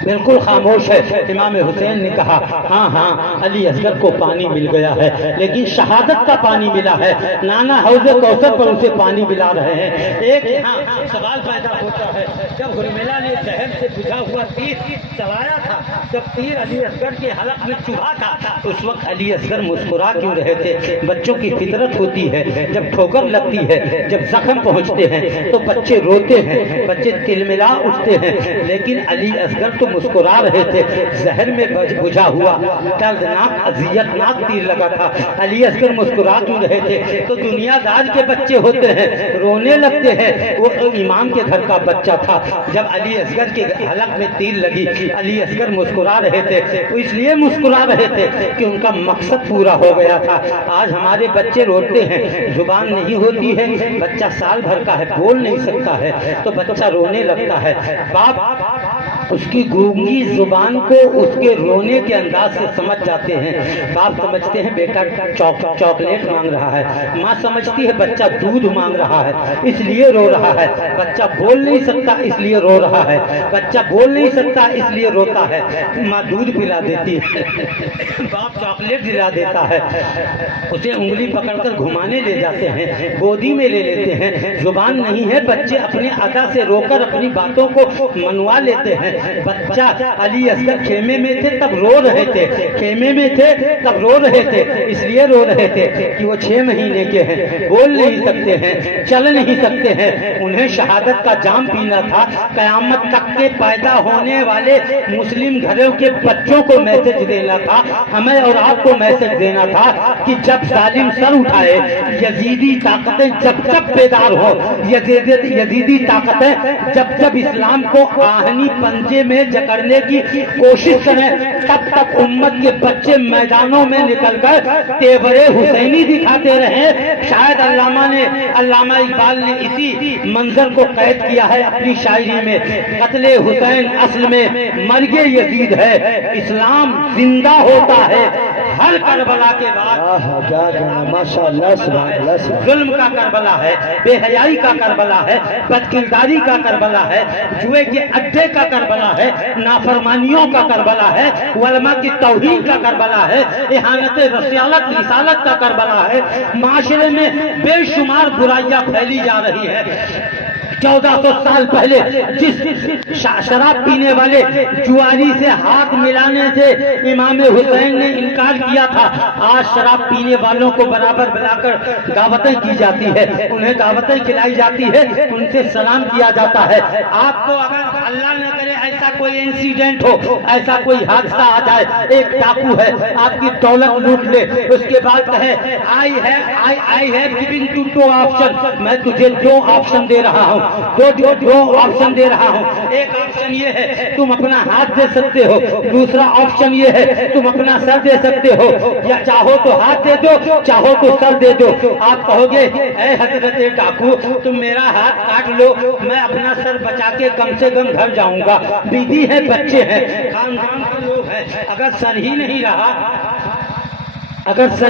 بالکل خاموش ہے۔ امام حسین نے کہا ہاں ہاں علی اصغر کو پانی مل گیا ہے، لیکن شہادت کا پانی ملا ہے، نانا حوض کوثر پر اسے پانی ملا رہے ہیں۔ ایک یہاں سوال پیدا ہوتا ہے، جب حرملہ نے زہر سے بجھا ہوا تیر چلایا تھا، جب تیر علی اصغر کے حلق میں چبھا تھا، اس وقت علی اصغر مسکرا کیوں رہے تھے؟ بچوں کی فطرت ہوتی ہے، جب ٹھوکر لگتی ہے، جب زخم پہنچتے ہیں تو بچے روتے ہیں، بچے تلملا اٹھتے ہیں، لیکن علی اصغر تو مسکرا رہے تھے۔ زہر میں بجھا ہوا دردناک اذیتناک تیر لگا تھا، علی اصغر مسکرا کیوں رہے تھے؟ تو دنیا دار کے بچے ہوتے ہیں، رونے لگتے ہیں۔ وہ امام کے گھر کا بچہ تھا، جب علی اصغر کے حلق میں تیر لگی علی اصغر مسکرا رہے تھے، تو اس لیے مسکرا رہے تھے کہ ان کا مقصد پورا ہو گیا تھا۔ آج ہمارے بچے روتے ہیں، زبان نہیں ہوتی ہے، بچہ سال بھر کا ہے، بول نہیں سکتا ہے، تو بچہ رونے لگتا ہے۔ باپ اس کی گونگی زبان کو اس کے رونے کے انداز سے سمجھ جاتے ہیں۔ باپ سمجھتے ہیں بیٹا چاکلیٹ مانگ رہا ہے، ماں سمجھتی ہے بچہ دودھ مانگ رہا ہے اس لیے رو رہا ہے، بچہ بول نہیں سکتا اس لیے رو رہا ہے، بچہ بول نہیں سکتا اس لیے روتا ہے۔ ماں دودھ پلا دیتی ہے، باپ چاکلیٹ دلا دیتا ہے، اسے انگلی پکڑ کر گھمانے لے جاتے ہیں، گودی میں لے لیتے ہیں۔ زبان نہیں ہے، بچے اپنے ادا سے رو کر اپنی باتوں کو منوا لیتے ہیں۔ بچہ علی اصغر خیمے میں تھے تب رو رہے تھے، خیمے میں تھے تب رو رہے تھے، اس لیے رو رہے تھے کہ وہ 6 مہینے کے ہیں، بول نہیں سکتے ہیں، چل نہیں سکتے ہیں، انہیں شہادت کا جام پینا تھا۔ قیامت تک کے پیدا ہونے والے مسلم گھروں کے بچوں کو میسج دینا تھا، ہمیں اور آپ کو میسج دینا تھا کہ جب ظالم سر اٹھائے، یزیدی طاقتیں جب جب بیدار ہو، یزیدی طاقتیں جب جب اسلام کو آہنی پنجے میں جکڑنے کی کوشش کریں، تب تک امت کے بچے میدانوں میں نکل کر تیور حسینی دکھاتے رہے۔ شاید علامہ اقبال نے اسی منظر کو قید کیا ہے اپنی شاعری میں، قتل حسین اصل میں مرگ یزید ہے، اسلام زندہ ہوتا ہے ہر کربلا کے بعد۔ ظلم کا کربلا ہے، بے حیائی کا کربلا ہے، بدکرداری کا کربلا ہے، جوئے کے اڈے کا کربلا ہے، نافرمانیوں کا کربلا ہے، علماء کی توہین کا کربلا ہے، اہانت رسالت کا کربلا ہے۔ معاشرے میں بے شمار برائیاں پھیلی جا رہی ہیں۔ 1400 سال پہلے جس شراب پینے والے جواری سے ہاتھ ملانے سے امام حسین نے انکار کیا تھا، آج شراب پینے والوں کو برابر بلا کر دعوتیں کی جاتی ہے، انہیں دعوتیں کھلائی جاتی ہے، ان سے سلام کیا جاتا ہے۔ آپ کو اگر اللہ نہ کرے ایسا کوئی انسیڈنٹ ہو، ایسا کوئی حادثہ آ جائے، ایک ڈاکو ہے آپ کی دولت لوٹ لے، اس کے بعد کہے I have given to 2 option, میں تجھے 2 آپشن دے رہا ہوں، دو آپشن دے رہا ہوں۔ ایک آپشن یہ ہے تم اپنا ہاتھ دے سکتے ہو، دوسرا آپشن یہ ہے تم اپنا سر دے سکتے ہو، یا چاہو تو ہاتھ دے دو، چاہو تو سر دے دو۔ آپ کہو گے اے حضرت ڈاکو تم میرا ہاتھ کاٹ لو، میں اپنا سر بچا کے کم سے کم گھر جاؤں گا، بیوی ہے، بچے ہیں، خاندان کے لوگ ہیں، اگر سر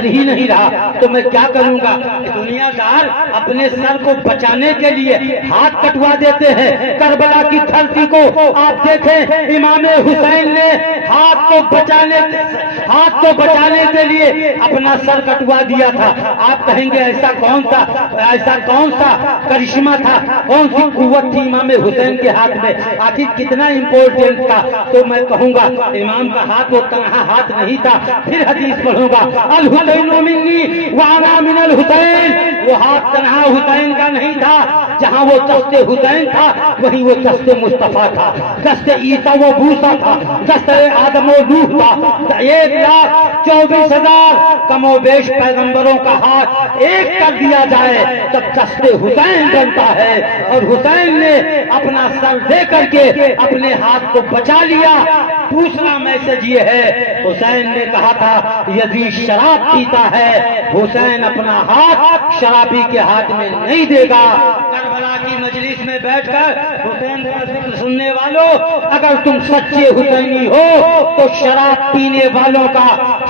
ہی نہیں رہا تو میں کیا کروں گا؟ دنیا دار اپنے سر کو بچانے کے لیے ہاتھ کٹوا دیتے ہیں۔ کربلا کی دھرتی کو آپ دیکھیں، امام حسین نے ہاتھ کو بچانے کے لیے اپنا سر کٹوا دیا تھا۔ آپ کہیں گے ایسا کون سا کرشمہ تھا، کون سی قوت تھی امام حسین کے ہاتھ میں، آخر کتنا امپورٹنٹ تھا؟ تو میں کہوں گا امام کا ہاتھ وہ تنہا ہاتھ نہیں تھا۔ پھر حدیث پڑھوں گا الحسین منی وانا من الحسین، وہ ہاتھ تنہا حسین کا نہیں تھا، جہاں وہ دست حسین تھا وہیں وہ دست مصطفیٰ تھا، دست عیسیٰ و موسیٰ تھا، دست آدم و نوح تھا۔ 1,24,000 کم و بیش پیغمبروں کا ہاتھ ایک کر دیا جائے تب دست حسین بنتا ہے، اور حسین نے اپنا سر دے کر کے اپنے ہاتھ کو بچا لیا۔ دوسرا میسج یہ ہے، حسین نے کہا تھا یزید شراب پیتا ہے، حسین اپنا ہاتھ شرابی کے ہاتھ میں نہیں دے گا۔ کربلا کی مجلس میں بیٹھ کر حسین کا ذکر سننے والوں، اگر تم سچے حسینی ہو تو شراب پینے والوں کا